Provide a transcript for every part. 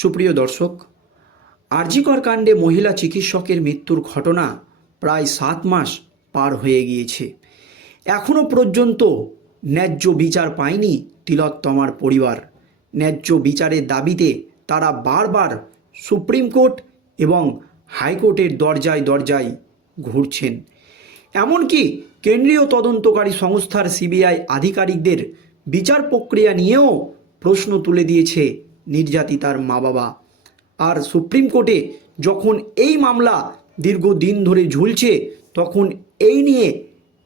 সুপ্রিয় দর্শক, আরজিকর কাণ্ডে মহিলা চিকিৎসকের মৃত্যুর ঘটনা প্রায় সাত মাস পার হয়ে গিয়েছে। এখনও পর্যন্ত ন্যায্য বিচার পায়নি তিলোত্তমার পরিবার। ন্যায্য বিচারের দাবিতে তারা বারবার সুপ্রিম কোর্ট এবং হাইকোর্টের দরজায় দরজায় ঘুরছেন। এমনকি কেন্দ্রীয় তদন্তকারী সংস্থার সিবিআই আধিকারিকদের বিচার প্রক্রিয়া নিয়েও প্রশ্ন তুলে দিয়েছে নির্যাতিতার মা বাবা আর সুপ্রিম কোর্টে যখন এই মামলা দীর্ঘদিন ধরে ঝুলছে, তখন এই নিয়ে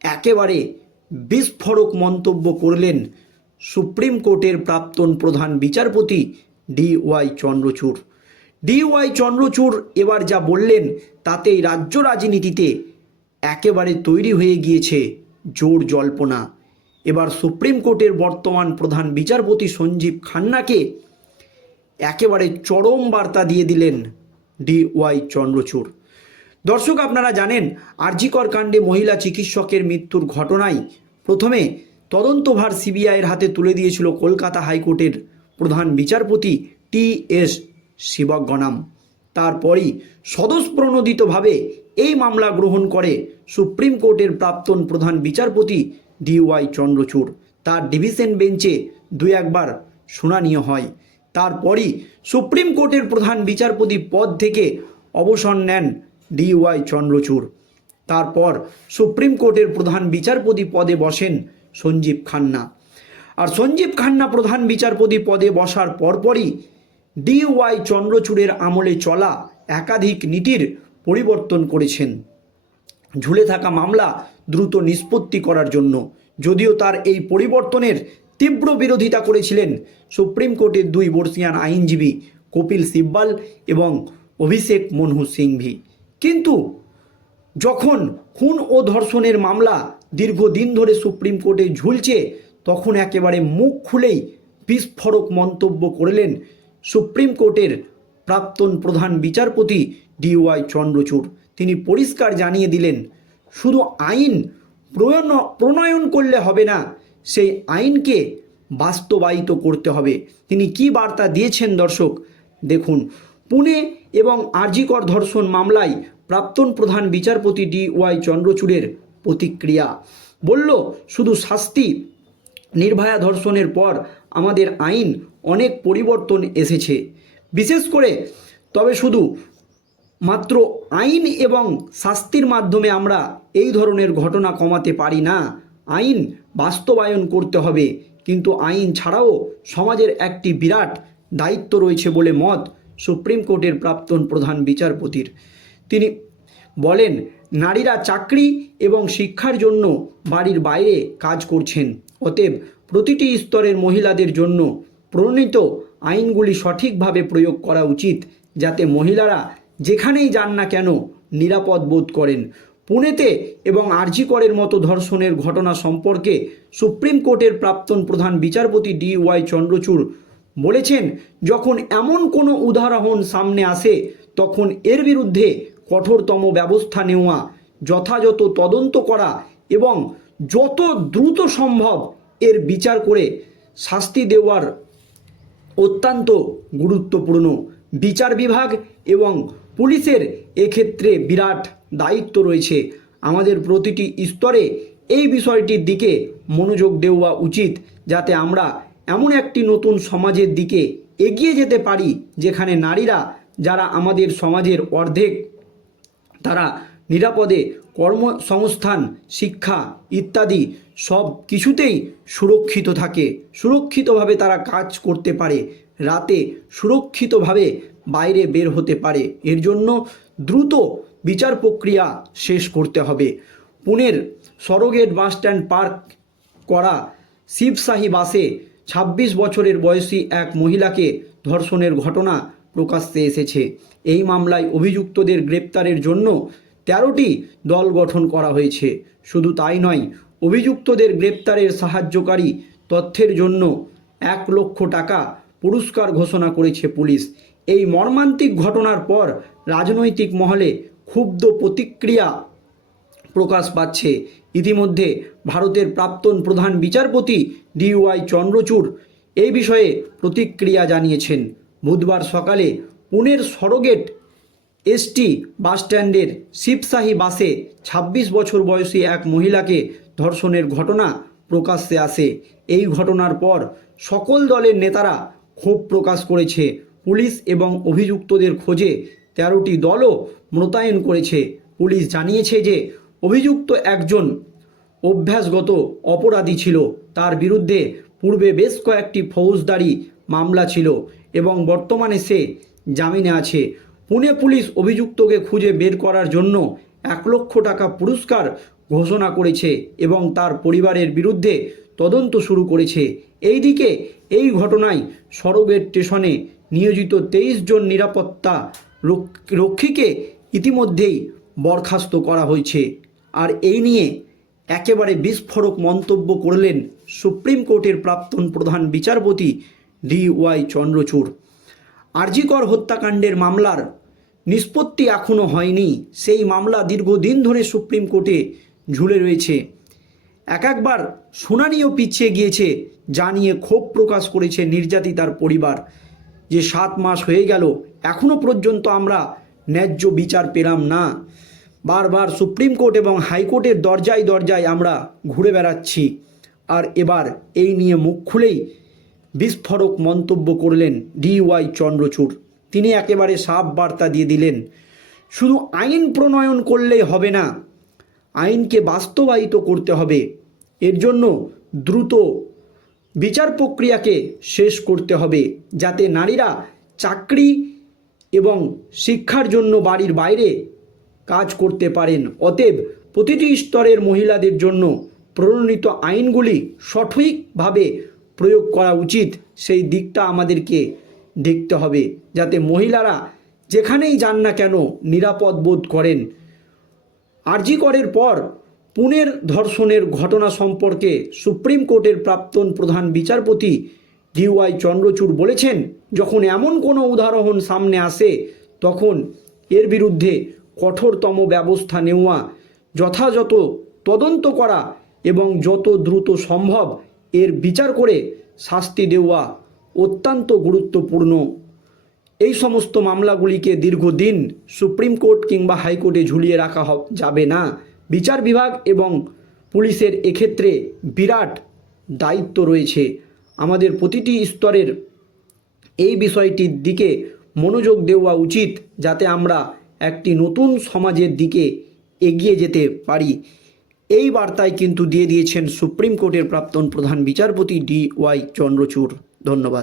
একেবারে বিস্ফোরক মন্তব্য করলেন সুপ্রিম কোর্টের প্রাক্তন প্রধান বিচারপতি D Y Chandrachud. D Y Chandrachud এবার যা বললেন, তাতেই রাজ্য রাজনীতিতে একেবারে তৈরি হয়ে গিয়েছে জোর জল্পনা। এবার সুপ্রিম কোর্টের বর্তমান প্রধান বিচারপতি সঞ্জীব খান্নাকে একেবারে চরম বার্তা দিয়ে দিলেন ডি ওয়াই চন্দ্রচূড়। দর্শক, আপনারা জানেন, আরজিকর কাণ্ডে মহিলা চিকিৎসকের মৃত্যুর ঘটনায় প্রথমে তদন্তভার সিবিআইয়ের হাতে তুলে দিয়েছিল কলকাতা হাইকোর্টের প্রধান বিচারপতি টি এস শিবগণাম তারপরই স্বতঃপ্রণোদিতভাবে এই মামলা গ্রহণ করে সুপ্রিম কোর্টের প্রাক্তন প্রধান বিচারপতি ডি ওয়াই চন্দ্রচূড়। তার ডিভিশন বেঞ্চে দুই একবার শুনানিও হয়। তারপরই সুপ্রিম কোর্টের প্রধান বিচারপতি পদ থেকে অবসর নেন ডি ওয়াই চন্দ্রচূড়। তারপর সুপ্রিম কোর্টের প্রধান বিচারপতি পদে বসেন সঞ্জীব খান্না। আর সঞ্জীব খান্না প্রধান বিচারপতি পদে বসার পরপরই ডি ওয়াই চন্দ্রচূড়ের আমলে চলা একাধিক নীতির পরিবর্তন করেছেন। ঝুলে থাকা মামলা দ্রুত নিষ্পত্তি করার জন্য, যদিও তার এই পরিবর্তনের তীব্র বিরোধিতা করেছিলেন সুপ্রিম কোর্টের দুই বর্ষিয়ান আইনজীবী কপিল সিব্বাল এবং অভিষেক মনহু সিংভি। কিন্তু যখন খুন ও ধর্ষণের মামলা দীর্ঘদিন ধরে সুপ্রিম কোর্টে ঝুলছে, তখন একেবারে মুখ খুলেই বিস্ফোরক মন্তব্য করলেন সুপ্রিম কোর্টের প্রাক্তন প্রধান বিচারপতি ডিওয়াই চন্দ্রচূড়। তিনি পরিষ্কার জানিয়ে দিলেন, শুধু আইন প্রণয়ন করলে হবে না সেই আইনকে বাস্তবায়িত করতে হবে। তিনি কি বার্তা দিয়েছেন দর্শক? দেখুন, পুনে এবং আরজিকর ধর্ষণ মামলায় প্রাক্তন প্রধান বিচারপতি ডি ওয়াই চন্দ্রচূড়ের প্রতিক্রিয়া। বলল, শুধু শাস্তি, নির্ভয়া ধর্ষণের পর আমাদের আইন অনেক পরিবর্তন এসেছে। বিশেষ করে, তবে শুধু মাত্র আইন এবং শাস্তির মাধ্যমে আমরা এই ধরনের ঘটনা কমাতে পারি না। আইন বাস্তবায়ন করতে হবে। কিন্তু আইন ছাড়াও সমাজের একটি বিরাট দায়িত্ব রয়েছে বলে মত সুপ্রিম কোর্টের প্রাক্তন প্রধান বিচারপতির। তিনি বলেন, নারীরা চাকরি এবং শিক্ষার জন্য বাড়ির বাইরে কাজ করছেন। অতএব প্রতিটি স্তরের মহিলাদের জন্য প্রণীত আইনগুলি সঠিকভাবে প্রয়োগ করা উচিত, যাতে মহিলারা যেখানেই যান না কেন নিরাপদ বোধ করেন। পুনেতে এবং আরজিকরের মতো ধর্ষণের ঘটনা সম্পর্কে সুপ্রিম কোর্টের প্রাক্তন প্রধান বিচারপতি ডি ওয়াই চন্দ্রচূড় বলেছেন, যখন এমন কোনো উদাহরণ সামনে আসে, তখন এর বিরুদ্ধে কঠোরতম ব্যবস্থা নেওয়া, যথাযথ তদন্ত করা এবং যত দ্রুত সম্ভব এর বিচার করে শাস্তি দেওয়ার অত্যন্ত গুরুত্বপূর্ণ বিচার বিভাগ এবং পুলিশের এক্ষেত্রে বিরাট দায়িত্ব রয়েছে। আমাদের প্রতিটি স্তরে এই বিষয়টির দিকে মনোযোগ দেওয়া উচিত, যাতে আমরা এমন একটি নতুন সমাজের দিকে এগিয়ে যেতে পারি, যেখানে নারীরা যারা আমাদের সমাজের অর্ধেক, তারা নিরাপদে কর্মসংস্থান, শিক্ষা ইত্যাদি সব কিছুতেই সুরক্ষিত থাকে। সুরক্ষিতভাবে তারা কাজ করতে পারে, রাতে সুরক্ষিতভাবে বাইরে বের হতে পারে। এর জন্য দ্রুত বিচার প্রক্রিয়া শেষ করতে হবে। পুনের সরোগেট বাসস্ট্যান্ড পার্ক করা শিবশাহী বাসে ২৬ বছরের বয়সী এক মহিলাকে ধর্ষণের ঘটনা প্রকাশ্যে এসেছে। এই মামলায় অভিযুক্তদের গ্রেপ্তারের জন্য তেরোটি দল গঠন করা হয়েছে। শুধু তাই নয়, অভিযুক্তদের গ্রেপ্তারের সাহায্যকারী তথ্যের জন্য এক লক্ষ টাকা পুরস্কার ঘোষণা করেছে পুলিশ। এই মর্মান্তিক ঘটনার পর রাজনৈতিক মহলে ক্ষুব্ধ প্রতিক্রিয়া প্রকাশ পাচ্ছে। ইতিমধ্যে ভারতের প্রাক্তন প্রধান বিচারপতি ডিওয়াই চন্দ্রচূড় এই বিষয়ে প্রতিক্রিয়া জানিয়েছেন। বুধবার সকালে পুনের সরগেট এসটি বাসস্ট্যান্ডের শিবশাহী বাসে ২৬ বছর বয়সী এক মহিলাকে ধর্ষণের ঘটনা প্রকাশ্যে আসে। এই ঘটনার পর সকল দলের নেতারা ক্ষোভ প্রকাশ করেছে। পুলিশ এবং অভিযুক্তদের খোঁজে তেরোটি দলও মোতায়েন করেছে। পুলিশ জানিয়েছে যে অভিযুক্ত একজন অভ্যাসগত অপরাধী ছিল। তার বিরুদ্ধে পূর্বে বেশ কয়েকটি ফৌজদারি মামলা ছিল এবং বর্তমানে সে জামিনে আছে। পুনে পুলিশ অভিযুক্তকে খুঁজে বের করার জন্য এক লক্ষ টাকা পুরস্কার ঘোষণা করেছে এবং তার পরিবারের বিরুদ্ধে তদন্ত শুরু করেছে। এইদিকে এই ঘটনায় সরগেট স্টেশনে নিয়োজিত তেইশ জন নিরাপত্তা রক্ষীকে ইতিমধ্যেই বরখাস্ত করা হয়েছে। আর এই নিয়ে একেবারে বিস্ফোরক মন্তব্য করলেন সুপ্রিম কোর্টের প্রাক্তন প্রধান বিচারপতি ডি ওয়াই চন্দ্রচূড়। আরজিকর হত্যাকাণ্ডের মামলার নিষ্পত্তি এখনও হয়নি। সেই মামলা দীর্ঘদিন ধরে সুপ্রিম কোর্টে ঝুলে রয়েছে। এক একবার শুনানিও পিছিয়ে গিয়েছে যা নিয়ে ক্ষোভ প্রকাশ করেছে নির্যাতিতার পরিবার। যে সাত মাস হয়ে গেল এখনও পর্যন্ত আমরা ন্যায্য বিচার পেলাম না। বারবার সুপ্রিম কোর্ট এবং হাইকোর্টের দরজায় দরজায় আমরা ঘুরে বেড়াচ্ছি। আর এবার এই নিয়ে মুখ খুলেই বিস্ফোরক মন্তব্য করলেন ডি ওয়াই চন্দ্রচূড়। তিনি একেবারে সাফ বার্তা দিয়ে দিলেন, শুধু আইন প্রণয়ন করলেই হবে না, আইনকে বাস্তবায়িত করতে হবে। এর জন্য দ্রুত বিচার প্রক্রিয়াকে শেষ করতে হবে, যাতে নারীরা চাকরি এবং শিক্ষার জন্য বাড়ির বাইরে কাজ করতে পারেন। অতএব প্রতিটি স্তরের মহিলাদের জন্য প্রণীত আইনগুলি সঠিকভাবে প্রয়োগ করা উচিত। সেই দিকটা আমাদেরকে দেখতে হবে, যাতে মহিলারা যেখানেই যান না কেন নিরাপদ বোধ করেন। আরজি করের পর পুনের ধর্ষণের ঘটনা সম্পর্কে সুপ্রিম কোর্টের প্রাক্তন প্রধান বিচারপতি ডিওয়াই চন্দ্রচূড় বলেছেন যখন এমন কোনো উদাহরণ সামনে আসে, তখন এর বিরুদ্ধে কঠোরতম ব্যবস্থা নেওয়া, যথাযথ তদন্ত করা এবং যত দ্রুত সম্ভব এর বিচার করে শাস্তি দেওয়া অত্যন্ত গুরুত্বপূর্ণ। এই সমস্ত মামলাগুলিকে দীর্ঘদিন সুপ্রিম কোর্ট কিংবা হাইকোর্টে ঝুলিয়ে রাখা যাবে না। বিচার বিভাগ এবং পুলিশের এক্ষেত্রে বিরাট দায়িত্ব রয়েছে। আমাদের প্রতিটি স্তরের এই বিষয়টির দিকে মনোযোগ দেওয়া উচিত যাতে আমরা একটি নতুন সমাজের দিকে এগিয়ে যেতে পারি। এই বার্তায় কিন্তু দিয়ে দিয়েছেন সুপ্রিম কোর্টের প্রাক্তন প্রধান বিচারপতি ডি ওয়াই চন্দ্রচূড়। ধন্যবাদ।